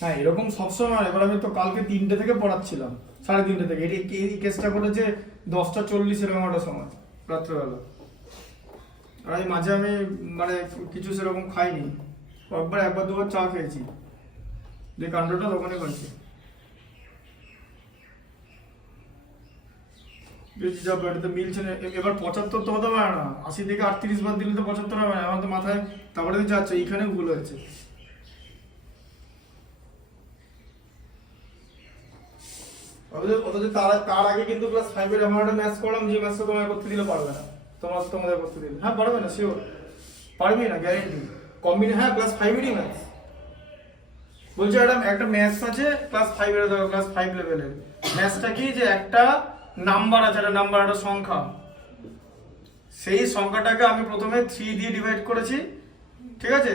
হ্যাঁ এরকম সবসময়। এবার আমি তো কালকে 3টে থেকে পড়াচ্ছিলাম, 3:30 থেকে। এই কেসটা করেছে 10:40 এরকম একটা সময় রাত্রেবেলা। আর এই মাঝে আমি মানে কিছু সেরকম খাইনি, একবার দুবার চা খেয়েছি। যে কাণ্ডটা দোকানে করছে যা বেটাতে মিলছে না। এবার 75 তো হতে পারে না, 80 থেকে 38 বার দিলে তো 75 হবে না। আমার তো মাথায় তারপরে যাচ্ছে এইখানে ভুল হয়েছে। অথচ তার আগে কিন্তু ক্লাস 5 এর এমন একটা ম্যাথস করলাম যে ম্যাথসটা তোমায় করতে দিলে পারবে না, তোমাদের করতে দিলে। হ্যাঁ পারবে না, শিওর পারবি না, গ্যারেন্টি। হ্যাঁ ক্লাস 5 এরই ম্যাথস বলছে। একটা ম্যাথস আছে ক্লাস 5 এর, ধরো ক্লাস 5 লেভেলের ম্যাথসটা কি, যে একটা নাম্বার আছে, একটা নাম্বার, একটা সংখ্যা। সেই সংখ্যাটাকে আমি প্রথমে 3 দিয়ে ডিভাইড করেছি, ঠিক আছে,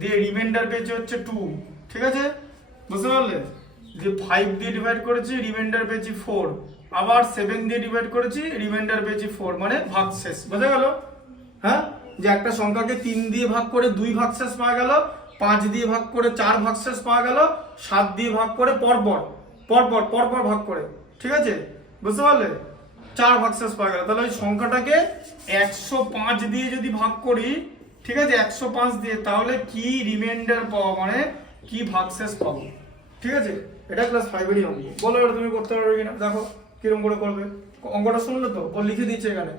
দিয়ে রিমাইন্ডার পেয়েছি হচ্ছে 2, ঠিক আছে, বুঝতে পারলে? যে 5 দিয়ে ডিভাইড করেছি, রিমাইন্ডার পেয়েছি 4, আবার 7 দিয়ে ডিভাইড করেছি, রিমাইন্ডার পেয়েছি 4, মানে ভাগশেষ। বোঝা গেল? হ্যাঁ, যে একটা সংখ্যাকে 3 দিয়ে ভাগ করে 2 ভাগশেষ পাওয়া গেল, 5 দিয়ে ভাগ করে 4 ভাগশেষ পাওয়া গেল, 7 দিয়ে ভাগ করে পরপর ভাগ করে, ঠিক আছে, বুঝতে পারলে? 4 ভাগশেষ পাওয়া গেল। তাহলে ওই সংখ্যাটাকে 105 দিয়ে যদি ভাগ করি, ঠিক আছে, 105 দিয়ে, তাহলে কি রিমাইন্ডার পাওয়া, মানে কি ভাগশেষ পাবো, ঠিক আছে? এটা ক্লাস 5 এরই অঙ্ক। বলো এবার তুমি করতে পারবে কিনা, দেখো কিরকম করে করবে। অঙ্কটা শুনলে তো, ও লিখে দিচ্ছে এখানে।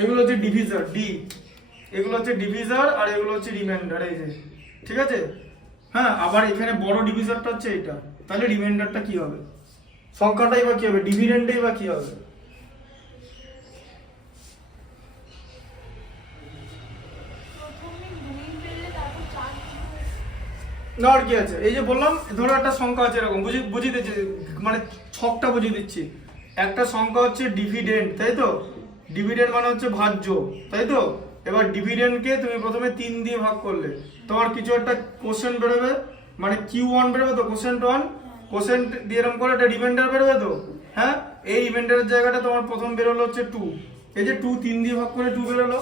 এগুলো হচ্ছে ডিভিজার, এগুলো হচ্ছে ডিভিজার, আর এগুলো হচ্ছে রিমাইন্ডার, এই যে, ঠিক আছে। হ্যাঁ, আবার এখানে বড় ডিভিজারটা হচ্ছে এটা, তাহলে রিমাইন্ডারটা কি হবে, সংখ্যাটাই বা কি হবে, ডিভিডেন্ডটাই বা কি হবে। না আর কি আছে, এই যে বললাম, ধরো একটা সংখ্যা আছে এরকম, বুঝিয়ে দিচ্ছি, মানে ছকটা বুঝিয়ে দিচ্ছি। একটা সংখ্যা হচ্ছে ডিভিডেন্ড, তাই তো? ডিভিডেন্ড মানে হচ্ছে ভাজ্য, তাই তো? এবার ডিভিডেন্ডকে তুমি প্রথমে 3 দিয়ে ভাগ করলে, তোমার কিছু একটা কোশ্চেন বেরোবে, মানে Q1 বেরোবে তো, কোশ্চেন দিয়ে এরকম করে একটা রিমাইন্ডার বেরোবে তো। হ্যাঁ, এই রিমাইন্ডারের জায়গাটা তোমার প্রথম বেরোলো হচ্ছে 2, এই যে 2 3 দিয়ে ভাগ করে 2 বেরোলো,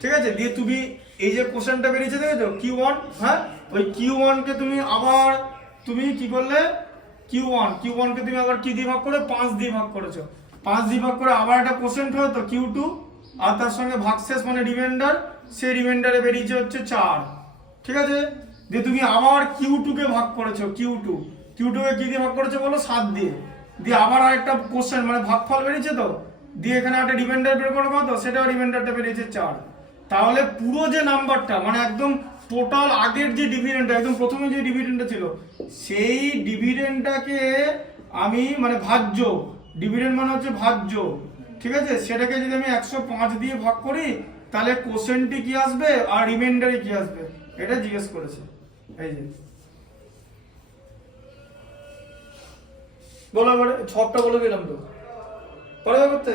ঠিক আছে। দিয়ে তুমি এই যে কোশ্চেনটা বেরিয়েছে দেখেছো Q1, হ্যাঁ, ওই Q1 কে তুমি আবার তুমি কি করলে, Q1 কে তুমি আবার কি দিয়ে ভাগ করে, 5 দিয়ে ভাগ করেছো। 5 দিয়ে ভাগ করে আবার একটা কোশ্চেন হলো তো Q2, আর তার সঙ্গে ভাগশেষ মানে রিমাইন্ডার, সেই রিমাইন্ডারে বেরিয়েছে হচ্ছে 4, ঠিক আছে। দিয়ে তুমি আবার Q2 কে ভাগ করেছো, Q2 কে কি দিয়ে ভাগ করেছো বলো, 7 দিয়ে। দিয়ে আবার আরেকটা কোশ্চেন মানে ভাগফল বেরিয়েছে তো, দিয়ে এখানে একটা রিমাইন্ডার বের করে কত, সেটাও রিমাইন্ডারটা বেরিয়েছে 4। তাহলে পুরো যে নাম্বারটা, মানে একদম টোটাল আগের যে ডিভিডেন্ডটা, একদম প্রথমে যে ডিভিডেন্ডটা ছিল, সেই ডিভিডেন্ডটাকে আমি, মানে ভাজ্য, ডিভিডেন্ড মানে হচ্ছে ভাজ্য, ঠিক আছে, সেটাকে যদি আমি 105 দিয়ে ভাগ করি, তাহলে কোশ্চেনটি কি আসবে আর রিমাইন্ডারে কি আসবে, এটা জিজ্ঞেস করেছে। এই যে বলো, এবারে ছকটা বলে দিলাম তো, পারবে করতে?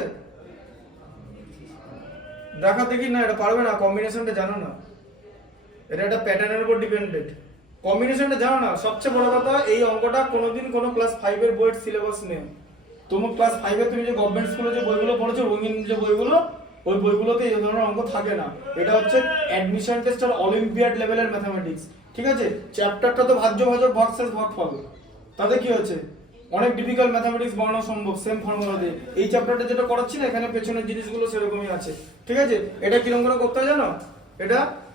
দেখা দেখি না, এটা পারবে না, কম্বিনেশনটা জানো না, এটা একটা প্যাটার্নের উপর ডিপেন্ডেন্ট। কম্বিনেশনটা জানো না, সবচেয়ে বড় কথা, এই অঙ্কটা কোনোদিন কোনো ক্লাস 5 এর বইয়ের সিলেবাস নেই। তোমার ক্লাস 5 এ তুমি যে গভর্নমেন্ট স্কুলে যে বইগুলো পড়েছো, রঙিন যে বইগুলো, ওই বইগুলোতে এই ধরনের অঙ্ক থাকে না। এটা হচ্ছে অ্যাডমিশন টেস্ট আর অলিম্পিয়াড লেভেলের ম্যাথমেটিক্স, ঠিক আছে। চ্যাপ্টারটা তো ভাজ্য, ভাজক, ভাগশেষ, ভাগফল, তাতে কি হচ্ছে, অনেক ডিফিকাল্ট ম্যাথমেটিক্স বানানো সম্ভব সেম ফর্মুলা দিয়ে। এই চ্যাপ্টারটা যেটা করাচ্ছি না, এখানে পেছনের জিনিসগুলো সেরকমই আছে, ঠিক আছে। এটা কিরকম করে করতে হয় জানো,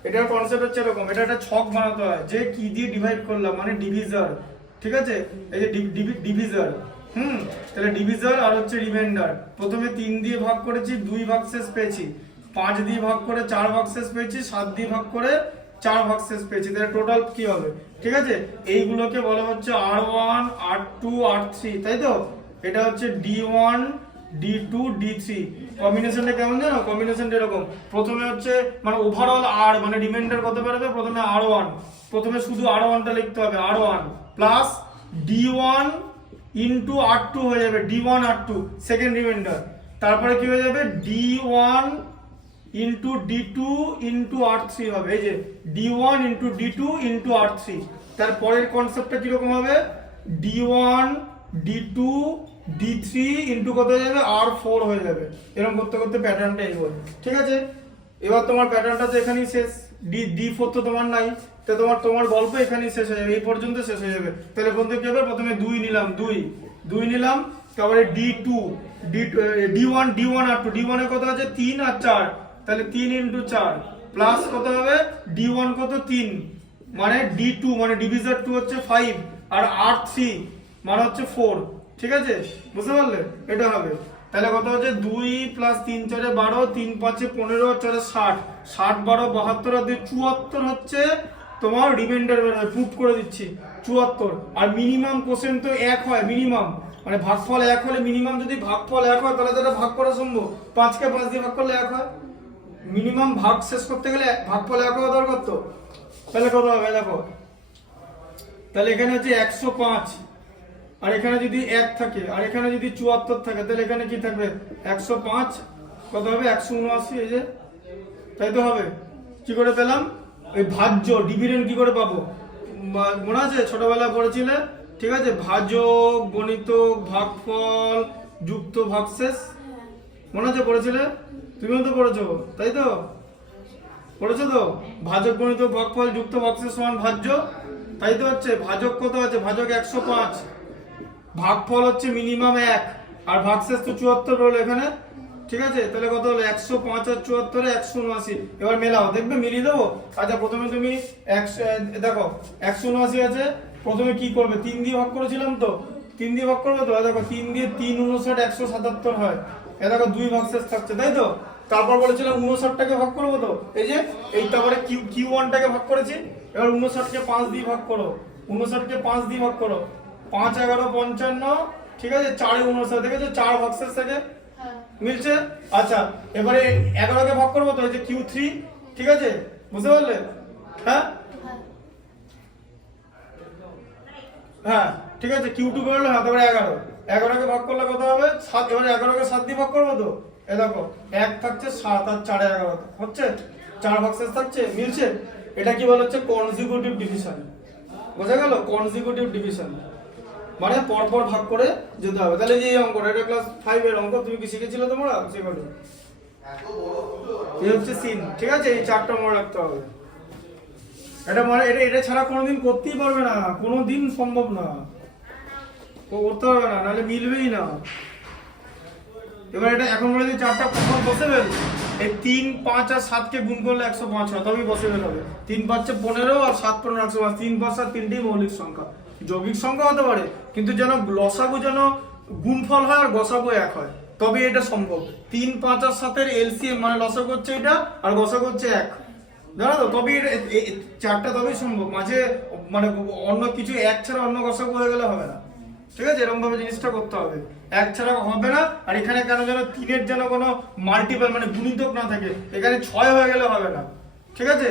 এটার কনসেপ্ট হচ্ছে এরকম, এটা একটা ছক বানাতে হয়, যে কি দিয়ে ডিভাইড করলাম, মানে ডিভিজার, ঠিক আছে, এই যে ডিভিজার, তাহলে ডিভিজার আর হচ্ছে রিমাইন্ডার। প্রথমে 3 দিয়ে ভাগ করেছি, 2 ভাগশেষ পেয়েছি, 5 দিয়ে ভাগ করে 4 ভাগশেষ পেয়েছি, 7 দিয়ে ভাগ করে 4 ভাগশেষ পেয়েছি, তাহলে টোটাল কি হবে, ঠিক আছে। এইগুলোকে বলা হচ্ছে R1 R2 R3, তাই তো? এটা হচ্ছে D1 D2 D3। কম্বিনেশনটা কেমন জানো, কম্বিনেশনটা এরকম, প্রথমে হচ্ছে মানে ওভারঅল আর, মানে রিমাইন্ডার কত বেরোবে, প্রথমে R1, প্রথমে শুধু R1টা লিখতে হবে, R1 plus D1 into R2 হয়ে যাবে, D1 R2 সেকেন্ড রিমাইন্ডার। তারপরে কি হয়ে যাবে, D1 into D2 into R3 হবে, এই যে D1 into D2 into R3। তারপরের কনসেপ্টটা কিরকম হবে, D1 D2 D3 ইন্টু কত হয়ে যাবে, R4 হয়ে যাবে। এরকম করতে করতে প্যাটার্নটা এগোবে, ঠিক আছে। এবার তোমার প্যাটার্নটা তো এখানেই শেষ। D4 তো তোমার নাই, তো তোমার গল্প এখানেই শেষ হয়ে যাবে, এই পর্যন্ত শেষ হয়ে যাবে। তাহলে বলতে কি হবে, প্রথমে 2 নিলাম, 2 নিলাম, তারপরে D2 D1 আর 2, D1 এ কত আছে 3 আর 4, তাহলে 3 × 4 প্লাস কত হবে D1 কত 3, মানে D2 মানে ডিভিজার 2 হচ্ছে 5 আর R3 মানে হচ্ছে 4, ঠিক আছে, বুঝতে পারলে? এটা হবে, তাহলে কত হচ্ছে 2 + 3 × 4 = 12, 3 × 5 = 15 আর 4 = 60, 60 12 72 আর 2 74 হচ্ছে তোমার রিমাইন্ডার বের হয়, প্রুফ করে দিচ্ছি 74। আর মিনিমাম কোশ্চেন তো 1 হয়, মিনিমাম মানে ভাগফল 1 হলে, মিনিমাম যদি ভাগফল 1 হয় তাহলে যেটা ভাগ করা সম্ভব, 5 কে 5 দিয়ে ভাগ করলে 1 হয়। মিনিমাম ভাগ শেষ করতে গেলে ভাগফল 1 হওয়া দরকার তো, তাহলে কত হবে দেখো, তাহলে এখানে হচ্ছে 105, আর এখানে যদি 1 থাকে আর এখানে যদি 74 থাকে, তাহলে এখানে কি থাকবে 105 কত হবে 179, এই যে, তাই তো হবে। কি করে পেলাম? ওই ভাজ্য ডিভিডেন্ড কি করে পাবো, মনে আছে ছোটবেলায় পড়েছিলে, ঠিক আছে, ভাজক গণিতক ভাগফল যুক্ত ভাগশেষ, মনে আছে পড়েছিলে? তুমিও তো পড়েছো, তাই তো পড়েছো তো, ভাজক গণিতক ভাগফল যুক্ত ভাগশেষ সমান ভাজ্য, তাই তো হচ্ছে। ভাজক কত আছে, ভাজক 105, ভাগফল হচ্ছে মিনিমাম 1 আর ভাগশেষ তো 74 হলো এখানে, ঠিক আছে, তাহলে কত হলো 105 আর 74 179। এবার মেলাও, দেখবে মিলিয়ে দেবো। আচ্ছা প্রথমে তুমি দেখো 179 আছে, প্রথমে কি করবে, 3 দিয়ে ভাগ করেছিলাম তো, 3 দিয়ে ভাগ করবে তো, দেখো 3 দিয়ে 3 59 177 হয়, এ দেখো 2 ভাগশেষ থাকছে, তাই তো। তারপর বলেছিলাম 59টাকে ভাগ করবো তো, এই যে এই তারপরে Q1টাকে ভাগ করেছি, এবার 59কে 5 দিয়ে ভাগ করো, 59কে 5 দিয়ে ভাগ করো, 5 11 55, ঠিক আছে, 4 59, দেখেছো 4 ভাগশেষ থাকে, মিলছে। আচ্ছা এবারে 11কে ভাগ করবো তো, এই যে Q3, ঠিক আছে, বুঝতে পারলে? হ্যাঁ হ্যাঁ ঠিক আছে, Q2 করলে, হ্যাঁ তারপরে 11কে ভাগ করলে কত হবে 7, এবারে 11কে 7 দিয়ে ভাগ করবো তো, এ দেখো 1 থাকছে 7 আর 4 11 হচ্ছে, 4 ভাগশেষ থাকছে, মিলছে। এটা কি বলা হচ্ছে কনজিকিউটিভ ডিভিশন, বোঝা গেল? কনজিকিউটিভ ডিভিশন মানে পরপর ভাগ করে যেতে হবে। তাহলে যে এই অঙ্কটা, এটা ক্লাস 5 এর অঙ্ক, তুমি কি শিখেছিলে তোমরা? সেগুলো এই হচ্ছে সিন, ঠিক আছে, এই 4টা মনে রাখতে হবে। এটা মানে এটা ছাড়া কোনোদিন করতেই পারবে না, কোনোদিন সম্ভব না, করতে পারবে না, নাহলে মিলবেই না। এবার এটা এখন বলে যে 4টা কখন পসিবল, এই 3 5 আর 7 কে গুণ করলে 105 হয়, তবেই পসিবল হবে। 3 5 15 আর 7 15 105, 3 5 7 তিনটেই মৌলিক সংখ্যা, যৌগিক সংখ্যা হতে পারে, কিন্তু যেন লসাগু যেন গুণফল হয় আর গসাগু 1 হয়, তবে এটা সম্ভব। 3 5 আর 7 এর এলসিএম মানে লসাগু হচ্ছে এটা আর গসাগু হচ্ছে 1, জানো তো, তবে এটা 4টা তবেই সম্ভব। মাঝে মানে অন্য কিছু 1 ছাড়া অন্য গসাগু হয়ে গেলে হবে না, ঠিক আছে, এরকম ভাবে জিনিসটা করতে হবে, 1 ছাড়া হবে না। আর এখানে কেন যেন 3-এর যেন কোনো মাল্টিপল মানে গুণিতক না থাকে, এখানে 6 হয়ে গেলে হবে না, ঠিক আছে,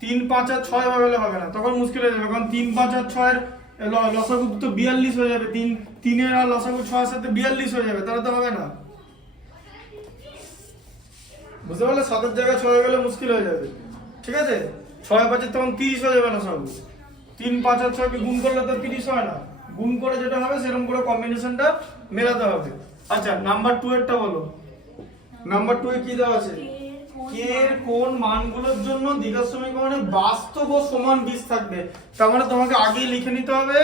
3 5 আর 6 হয়ে গেলে হবে না, তখন মুশকিল হয়ে যাবে, কারণ 3 5 আর 6 এর লসাগু তো 42 হয়ে যাবে, 3 এর আর লসাগু 6 এর সাথে 42 হয়ে যাবে, তাহলে তো হবে না, বুঝতে পারলে? 7 এর জায়গায় 6 হয়ে গেলে মুশকিল হয়ে যাবে, ঠিক আছে, 6 5 তখন 30 হয়ে যাবে না সব, 3 5 আর 6 কে গুণ করলে তো 30 হয় না, গুণ করে যেটা হবে সেরকম করে কম্বিনেশনটা মেলাতে হবে। আচ্ছা নাম্বার 2 এরটা বলো, নাম্বার 2 এ কি দেওয়া আছে, কে এর কোন মানগুলোর জন্য দ্বিঘাত সমীকরণে বাস্তব ও সমান বীজ থাকবে। তার মানে তোমাকে আগেই লিখে নিতে হবে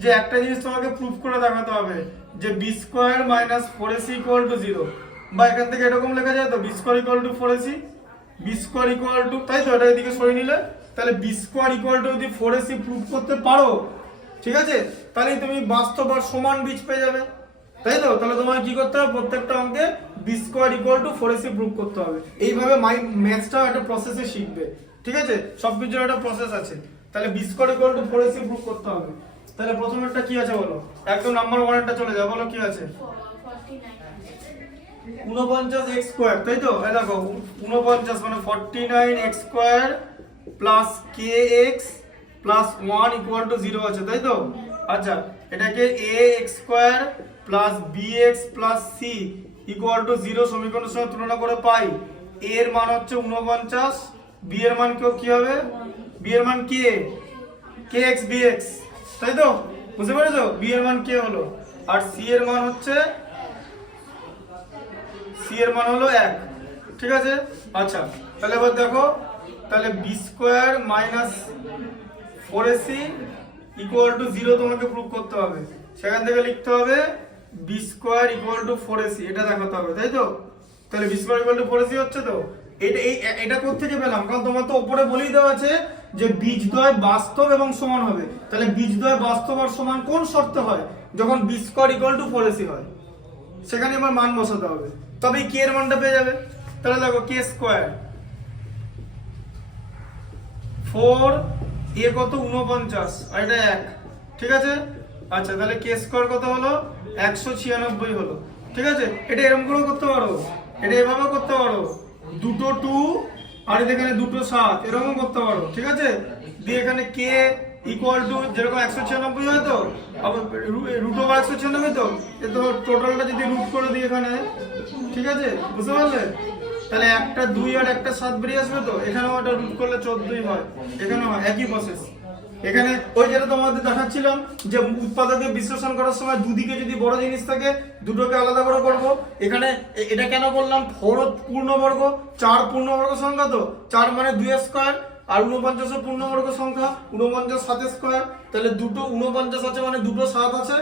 যে একটা জিনিস তোমাকে প্রুফ করে দেখাতে হবে যে b² - 4ac = 0, বা এখান থেকে এরকম লেখা যায় তো b² = 4ac, b² = তাই তো, এটা এদিকে সরিয়ে নিলে, তাহলে b² = যদি 4ac প্রুফ করতে পারো, ঠিক আছে, তাহলে তুমি বাস্তব আর সমান বীজ পেয়ে যাবে, তাই তো। তাহলে তোমার কি করতে হবে, প্রত্যেকটা অঙ্কে b² = 4ac প্রুফ করতে হবে। এইভাবে ম্যাথসটা একটা প্রসেসে শিখবে, ঠিক আছে, সবকিছুর একটা প্রসেস আছে। তাহলে b² = 4ac প্রুফ করতে হবে। তাহলে প্রথমেরটা কি আছে বলো, একদম নাম্বার 1 এরটা চলে যাও, বলো কি আছে, 49x², তাই তো, এই দেখো 49 মানে 49x² প্লাস kx প্লাস 1 = 0 আছে, তাই তো। আচ্ছা এটাকে ax² plus bx plus c = 0 সমীকরণের সঙ্গে তুলনা করে পাই a এর মান হচ্ছে 49, b এর মান কি হবে, b এর মান kx bx, তাই তো, বুঝতে পেরেছো, b এর মান k হলো, আর c এর মান হলো 1, ঠিক আছে। আচ্ছা তাহলে এবার দেখো তাহলে B square minus 4ac equal to 0 তোমাকে প্রুভ করতে হবে। সেখান থেকে লিখতে হবে B square equal two 4ac, এটা দেখাতে হবে, তাই তো? তাহলে B square equal two 4ac হচ্ছে তো। এটা কোত্থেকে পেলাম? কারণ তোমার তো উপরে বলেই দেওয়া আছে যে বীজদ্বয় বাস্তব এবং সমান হবে। তাহলে বীজদ্বয় বাস্তব আর সমান কোন শর্তে হয়? যখন B square equal two 4ac হয়, সেখানে আমার মান বসাতে হবে, তবেই কে এর মানটা পেয়ে যাবে। তাহলে দেখো কে স্কোয়ার 4 এ কত 49 আর এটা 1, ঠিক আছে? আচ্ছা, তাহলে কে স্কোয়ার কত হলো? 196 হলো, ঠিক আছে? এটা এরকম করে করতে পারো, এটা এভাবে করতে পারো, দুটো 2 আর এখানে দুটো 7, এরকম করতে পারো, ঠিক আছে? দিয়ে এখানে কে ইকুয়াল টু যেরকম 196 হয় তো, আবার রুট ওভার 196 তো, এ তো টোটালটা যদি রুট করে দিই এখানে, ঠিক আছে? বুঝতে পারলে? তাহলে একটা 2 আর একটা 7 বেরিয়ে আসবে তো, এখানেও এটা রুট করলে 14ই হয়, এখানেও হয়, একই প্রসেস। এখানে ওই যেটা তোমাদের দেখাচ্ছিলাম যে উৎপাদকে বিশ্লেষণ করার সময় দুদিকে যদি বড় জিনিস থাকে দুটোকে আলাদা করে করব। এখানে এটা কেন করলাম? 4 পূর্ণবর্গ, 4 পূর্ণবর্গ সংখ্যা তো, 4 মানে 2 স্কয়ার, আর 49 পূর্ণবর্গ সংখ্যা, 49 7 স্কয়ার, তাহলে দুটো 49 আছে মানে দুটো 7 আছে,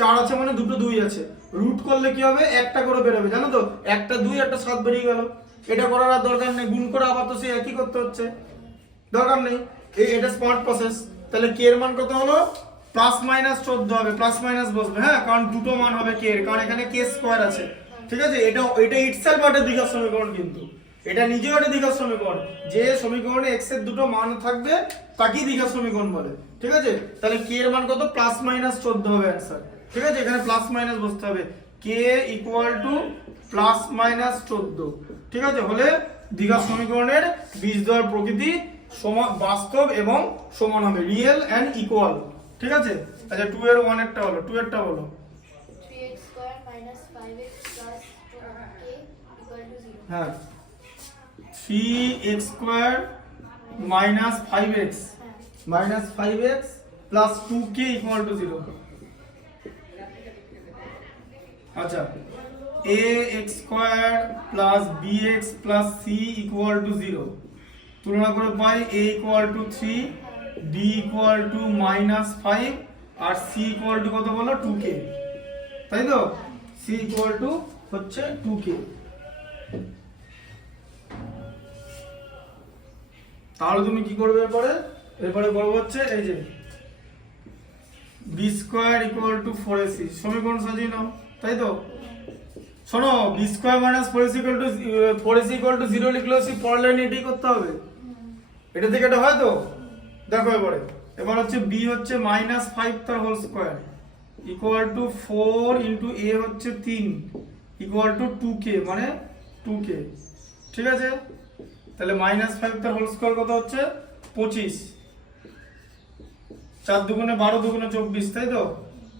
4 আছে মানে দুটো 2 আছে। রুট করলে কি হবে? একটা করে বেরোবে, জানো তো? একটা 2 একটা 7 বেরিয়ে গেল। এটা করার আর দরকার নেই, গুণ করে আবার তো সেই একই করতে হচ্ছে, দরকার নেই। এটা স্মার্ট প্রসেস। তাহলে কে এর মান কত হলো? প্লাস মাইনাস 14 হবে, প্লাস মাইনাস বসবে, হ্যাঁ, কারণ দুটো মান হবে কে এর, কারণ এখানে কে স্কয়ার আছে, ঠিক আছে? এটা ইটসেলফ একটা দ্বিঘাত সমীকরণ, কিন্তু এটা নিজেও একটা দ্বিঘাত সমীকরণ। যে সমীকরণে x এর দুটো মান থাকবে তাকেই দ্বিঘাত সমীকরণ বলে, ঠিক আছে? তাহলে কে এর মান কত? প্লাস মাইনাস 14 হবে অ্যানসার, ঠিক আছে? এখানে প্লাস মাইনাস বসতে হবে, K equal to plus minus 14, ঠিক আছে? হলে দ্বিঘাত সমীকরণের বীজদ্বয়ের প্রকৃতি সমান, বাস্তব এবং সমান হবে, রিয়েল এন্ড ইকুয়াল, ঠিক আছে? আচ্ছা 2 এর 1 এরটা হলো, 2 এরটা বলো। 3x square minus 5x plus 2k equal to 0. হ্যাঁ, 3x square minus 5x minus 5x plus 2k equal to 0। আচ্ছা, ax square plus bx plus c equal to 0। তুলনা করে পাই a equal to 3, b equal to minus 5 আর c equal to কত বলো? 2k, তাই তো? c ইকুয়াল টু হচ্ছে 2k। তাহলে তুমি কি করবে এরপরে? এরপরে করবো হচ্ছে এই যে B square equal two 4ac, সমীকরণ সাজিয়ে নাও, তাই তো? শোনো, B square minus 4ac equal to 0 লিখলেও সেই পরের লাইনে এটাই করতে হবে, এটা থেকে এটা হয় তো? দেখো এবার হচ্ছে বি হচ্ছে মাইনাস 5 তার whole square equal to 4 into a হচ্ছে 3 ইকুয়াল টু 2k, মানে 2k, ঠিক আছে? তাহলে মাইনাস 5 তার হোল স্কোয়ার কত হচ্ছে? 25, 4 দুগুণে 12 দুগুণে 24, তাই তো?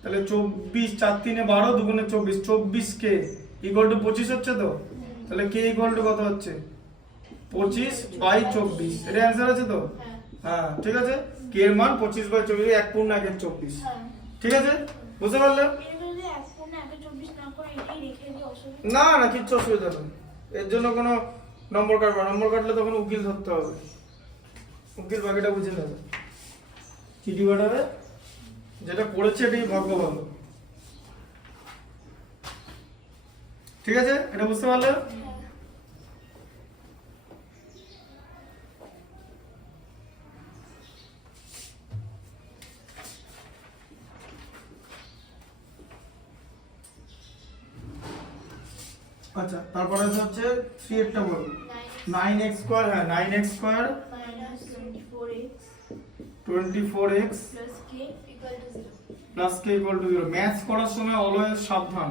তাহলে 24, 4 3 12 দুগুণে 24, 24k ইকুয়াল টু 25 হচ্ছে তো? তাহলে k ইকুয়াল টু কত হচ্ছে? 25/24, এটা অ্যান্সার আছে তো? হ্যাঁ, ঠিক আছে। k এর মান 25/24, 1 পূর্ণ 1 24, ঠিক আছে? বুঝতে পারলে? না না, কিচ্ছু অসুবিধা নেই, এর জন্য কোনো নম্বর কাটবে, নম্বর কাটলে তখন উকিল ধরতে হবে, উকিল বাকিটা বুঝে নেবে, চিঠি পাঠাবে, যেটা করেছে এটাই ভাগ্য ভালো, ঠিক আছে? এটা বুঝতে পারলে? আচ্ছা, তারপরে হচ্ছে 3 এরটা বলো। 9x স্কয়ার, হ্যাঁ 9x square minus 24x 24x plus k equal to 0. Plus k equal to 0। Maths করার সময় অলওয়েজ সাবধান,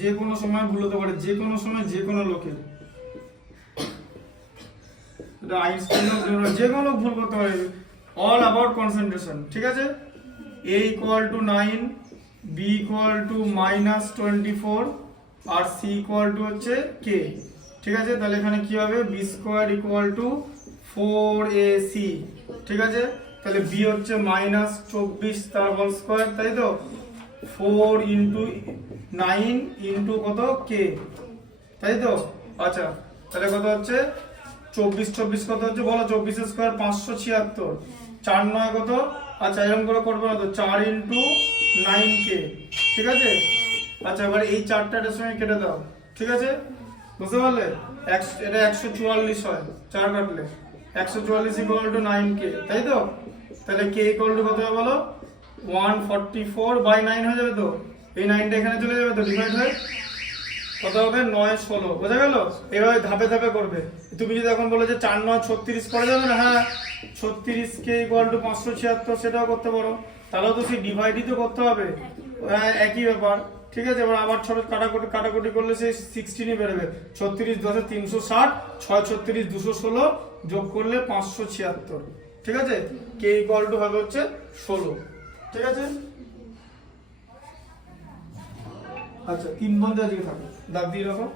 যে কোনো সময় ভুল হতে পারে, যে কোনো সময় যে কোনো লোকের, এটা আইনস্টাইনও যে কোনো লোক ভুল করতে পারে, অল অ্যাবাউট কনসেন্ট্রেশন, ঠিক আছে? a equal to 9, b equal to minus 24 আর c ইকুয়াল টু হচ্ছে k, ঠিক আছে? তাহলে এখানে কি হবে? b square equal to 4ac, ঠিক আছে? তাহলে b হচ্ছে মাইনাস 24 তার হোল স্কয়ার, তাই তো? 4 ইন্টু 9 ইন্টু কত? k, তাই তো? আচ্ছা, তাহলে কত হচ্ছে? 24 কত হচ্ছে বলো? 24 স্কোয়ার 576, 4 9 কত? আচ্ছা এরকম করে করবে না তো, 4 ইন্টু 9k, ঠিক আছে? আচ্ছা এবার এই 4টা এর সঙ্গে কেটে দাও, ঠিক আছে? বুঝতে পারলে? এটা 144 হয় 4 কাটলে, 144 ইকুয়াল টু 9k, তাই তো? তাহলে k ইকুয়াল টু কত হবে বলো? 144/9 হয়ে যাবে তো? এই 9টা এখানে চলে যাবে তো, ডিভাইড হয়ে কত হবে? 9 16, বোঝা গেল? এভাবে ধাপে ধাপে করবে। তুমি যদি এখন বলো যে 4 9 36 করা যাবে না, হ্যাঁ 36k ইকুয়াল টু 576 সেটাও করতে পারো, তাহলেও তো সেই ডিভাইডই তো করতে হবে, হ্যাঁ একই ব্যাপার, ঠিক আছে? এবার আবার ছোট কাটাকুটি করলে সেই 16ই বেরোবে, 36 10 360, 6 36 216, যোগ করলে 576, ঠিক আছে? k ইকুয়াল টু হবে হচ্ছে 16, ঠিক আছে? আচ্ছা 3 পর্যন্ত আজকে থাকো, দাগ দিয়ে রাখো।